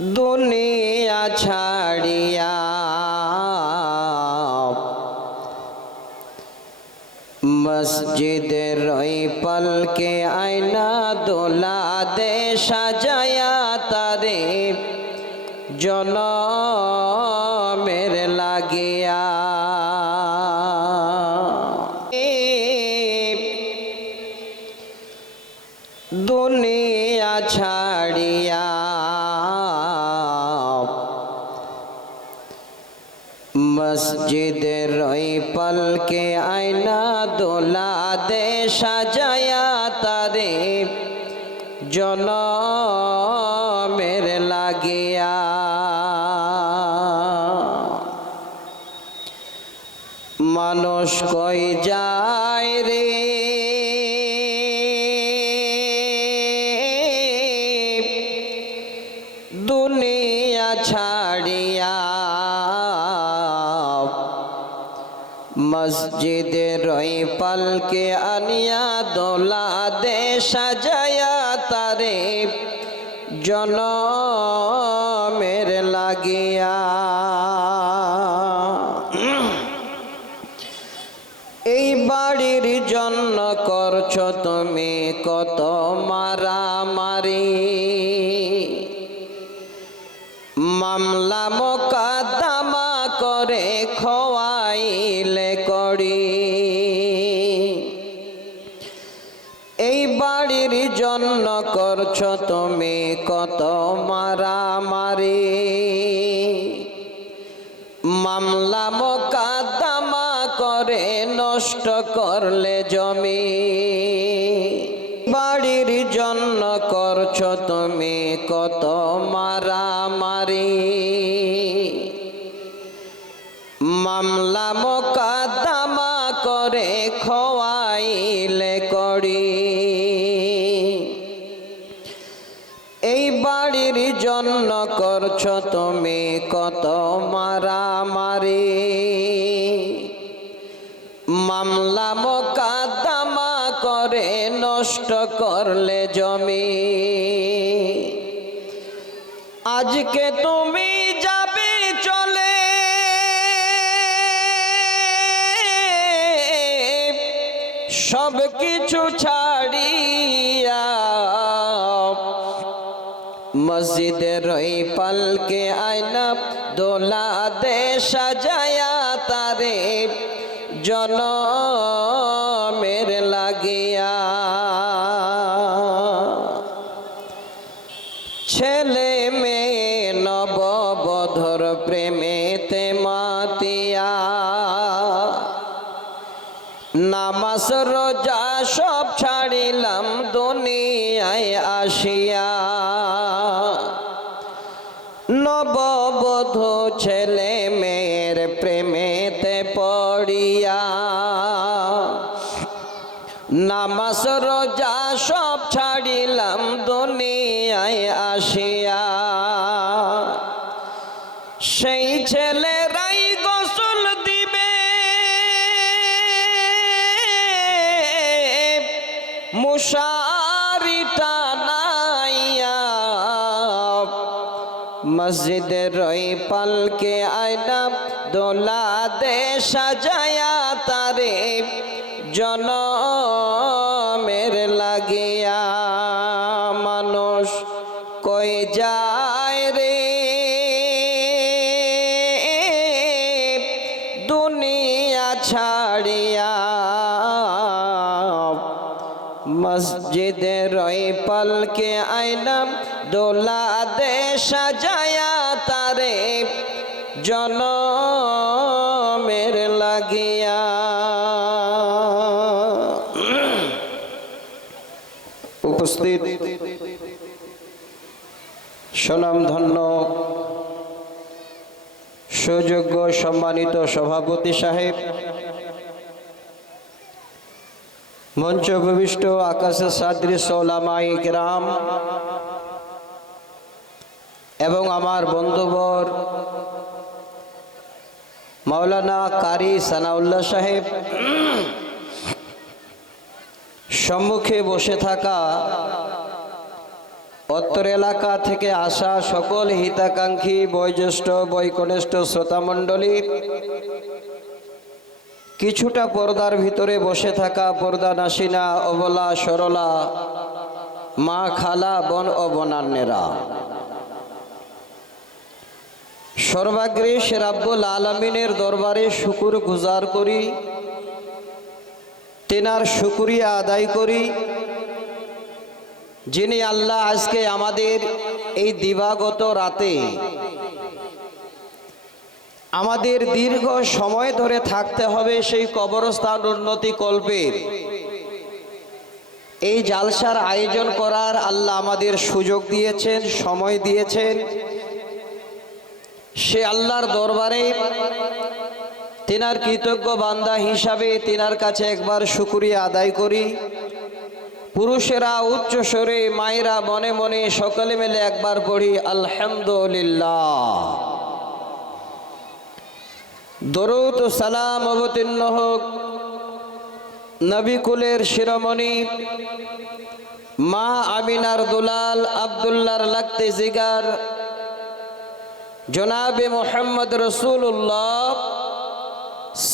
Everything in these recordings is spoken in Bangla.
দুনিয়া ছাড়িয়া মসজিদের ওই পলকে আয়না দোলা দে সাজায়া তারে জনমের লাগিয়া। দুনিয়া ছাড়িয়া মসজিদের ওই পলকে আয়না দোলা দে সাজায়া তারে জনমের লাগিয়া। মানুষ কই যায় রে দুনিয়া ছাড়িয়া মসজিদের ওই পলকে আনিয়া দোলা দে সাজায়া তারে জনমের লাগিয়া। এই বাড়ির জন্য করছো তুমি কত মারামারি, মামলা মোকদ্দমা করে খোয়াইলে করি। এই বাড়ির জন্য করছো তুমি কত মারামারি, মামলা মোকদ্দমা করে নষ্ট করলে জমি। বাড়ির জন্য করছো তুমি কত মারামারি, মামলা মোকদ্দমা করে খোয়াইলে করি। এই বাড়ির জন্য করছো তুমি কত মারামারি, মামলা মোকদ্দমা করে নষ্ট করলে জমি। আজকে তুমি যাবে চলে সব কিছু ছাড়িয়া, মসজিদের ওই পলকে আয়না দোলা দে সাজায়া তারে জনমের লাগিয়া। ছেলে মেয়ে নববধূর প্রেমেতে মাতিয়া, নামাজ রোজা সব ছাড়িলাম দুনিয়ায় আসিয়া। নববধূ ছেলে মেয়ের প্রেমেতে পড়িয়া, নামাজ রোজা সব ছাড়িলাম দুনিয়ায় আসিয়া। সেই ছেলেরাই গোসল দিবে মুশারি টানাইয়া, মসজিদের ওই পলকে আয়না দোলা দে সাজায়া তারে জনমের লাগিয়া। মানুষ কই যায় রে দুনিয়া ছাড়িয়া মসজিদের ওই পলকে আয়না দোলা দে সাজায়া তারে জনমের লাগিয়া। উপস্থিত সুনামধন্য সুযোগ্য সম্মানিত সভাপতি সাহেব, মঞ্চ উপবিষ্ট আকাশে সাদৃশ্য ওলামায়ে কিরাম এবং আমার বন্ধুবর মাওলানা কারি সানাউল্লাহ সাহেব, সম্মুখে বসে থাকা অত্র এলাকা থেকে আসা সকল হিতাকাঙ্ক্ষী বয়োজ্যেষ্ঠ বয়কনিষ্ঠ শ্রোতামণ্ডলী, কিছুটা পর্দার ভিতরে বসে থাকা পর্দা নাসিনা অবলা সরলা মা খালা বোন ও বনান্যেরা, সর্বাগ্রে সে রাব্বুল আলামিনের দরবারে শুকুর গুজার করি, তেনার শুকরিয়া আদায় করি, যিনি আল্লাহ আজকে আমাদের এই দিবাগত রাতে আমাদের দীর্ঘ সময় ধরে থাকতে হবে সেই কবরস্থান উন্নতি কল্পের এই জালসার আয়োজন করার আল্লাহ আমাদের সুযোগ দিয়েছেন, সময় দিয়েছেন। সে আল্লাহর দরবারে তিনার কৃতজ্ঞ বান্দা হিসাবে তিনার কাছে একবার শুকরিয়া আদায় করি। পুরুষেরা উচ্চ স্বরে, মায়েরা মনে মনে, সকলে মিলে একবার পড়ি আলহামদুলিল্লাহ। দরুদ ও সালাম অবতীর্ণ হোক নবী কুলের শিরোমণি মা আমিনার দুলাল আব্দুল্লাহর লাগতে জিগার জনাবে মুহাম্মদ রাসূলুল্লাহ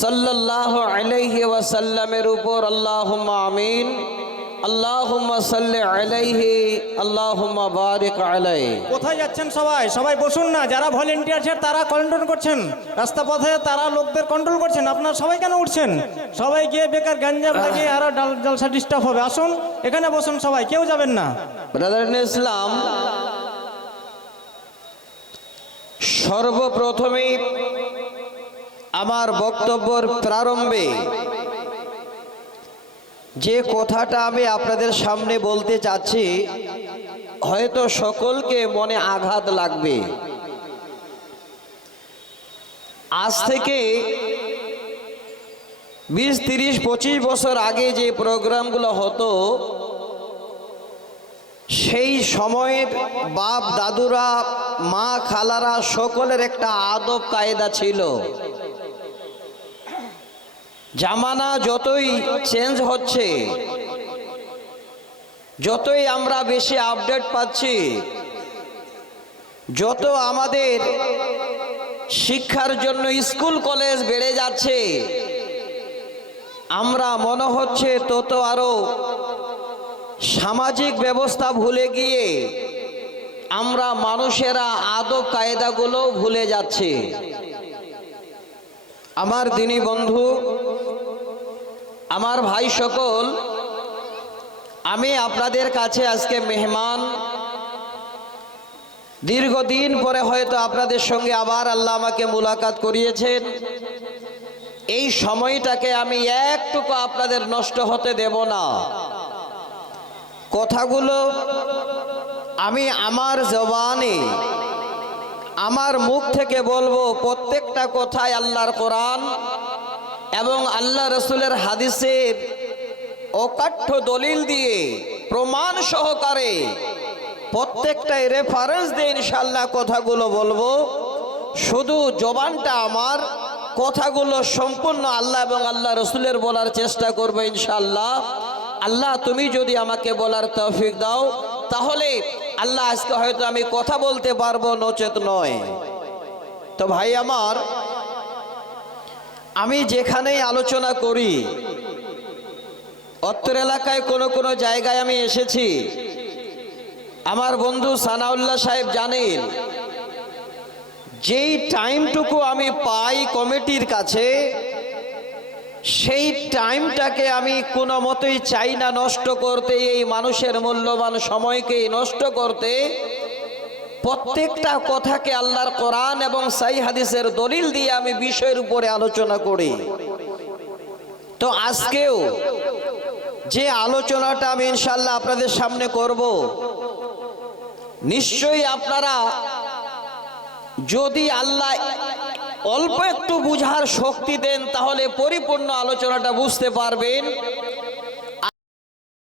সাল্লাল্লাহু আলাইহি ওয়াসাল্লামের উপর আল্লাহুম্মা আমিন। আল্লাহুম্মা সাল্লি আলাইহি আল্লাহুম্মা বারিক আলাইহি। কোথায় যাচ্ছেন সবাই? সবাই বসুন না। যারা ভলেন্টিয়ার আছেন তারা কন্ট্রোল করছেন, রাস্তা পথে তারা লোকদের কন্ট্রোল করছেন। আপনারা সবাই কেন উঠছেন? সবাই গিয়ে বেকার গাঞ্জাম লাগিয়ে আরো জলসা ডিস্টার্ব হবে। আসুন এখানে বসুন, সবাই কেউ যাবেন না। ব্রাদার ইন ইসলাম, সর্বপ্রথমেই আমার বক্তব্যের প্রারম্ভে যে কথাটা আমি আপনাদের সামনে বলতে চাচ্ছি, হয়তো সকলকে মনে আঘাত লাগবে। আজ থেকে 20, 30, 25 বছর আগে যে প্রোগ্রামগুলো হতো, সেই সময়ের বাপ দাদুরা, মা খালারা সকলের একটা আদব কায়দা ছিল। জামানা যতই চেঞ্জ হচ্ছে, যতই আমরা বেশি আপডেট পাচ্ছি, যত আমাদের শিক্ষার জন্য স্কুল কলেজ বেড়ে যাচ্ছে, আমরা মনে হচ্ছে তত আরো সামাজিক ব্যবস্থা ভুলে গিয়ে আমরা মানুষেরা আদব কায়দাগুলো ভুলে যাচ্ছে। আমার দিনী বন্ধু, আমার ভাই সকল, আমি আপনাদের কাছে আজকে মেহমান। দীর্ঘদিন পরে হয়তো আপনাদের সঙ্গে আবার আল্লাহ আমাকে মুলাকাত করিয়েছেন। এই সময়টাকে আমি একটুকু আপনাদের নষ্ট হতে দেব না। কথাগুলো আমি আমার জবানে, আমার মুখ থেকে বলবো। প্রত্যেকটা কথাই আল্লাহর কোরআন এবং আল্লাহ রসুলের হাদিসের অকাঠ্য দলিল দিয়ে প্রমাণ সহকারে প্রত্যেকটাই রেফারেন্স দিয়ে ইনশাআল্লাহ কথাগুলো বলবো। শুধু জবানটা আমার, কথাগুলো সম্পূর্ণ আল্লাহ এবং আল্লাহ রসুলের বলার চেষ্টা করবো ইনশাআল্লাহ। আল্লাহ তুমি যদি আমাকে বলার তৌফিক দাও, তাহলে আল্লাহ আজকে হয়তো আমি কথা বলতে পারবো, নচেত নয়। তো ভাই আমার, আমি যেখানেই আলোচনা করি, অত্র এলাকায় কোনো জায়গায় আমি এসেছি, আমার বন্ধু সানাউল্লাহ সাহেব জানেন, যেই টাইমটুকু আমি পাই কমিটির কাছে, সেই টাইমটাকে আমি কোনো মতেই চাই না নষ্ট করতে। এই মানুষের মূল্যবান সময়কে নষ্ট করতে প্রত্যেকটা কথাকে আল্লাহর কোরআন এবং সহিহ হাদিসের দলিল দিয়ে আমি বিষয়ের উপরে আলোচনা করি। তো আজকেও যে আলোচনাটা আমি ইনশাআল্লাহ আপনাদের সামনে করব, নিশ্চয়ই আপনারা যদি আল্লাহ অল্প একটু বুঝার শক্তি দেন, তাহলে পরিপূর্ণ আলোচনাটা বুঝতে পারবেন।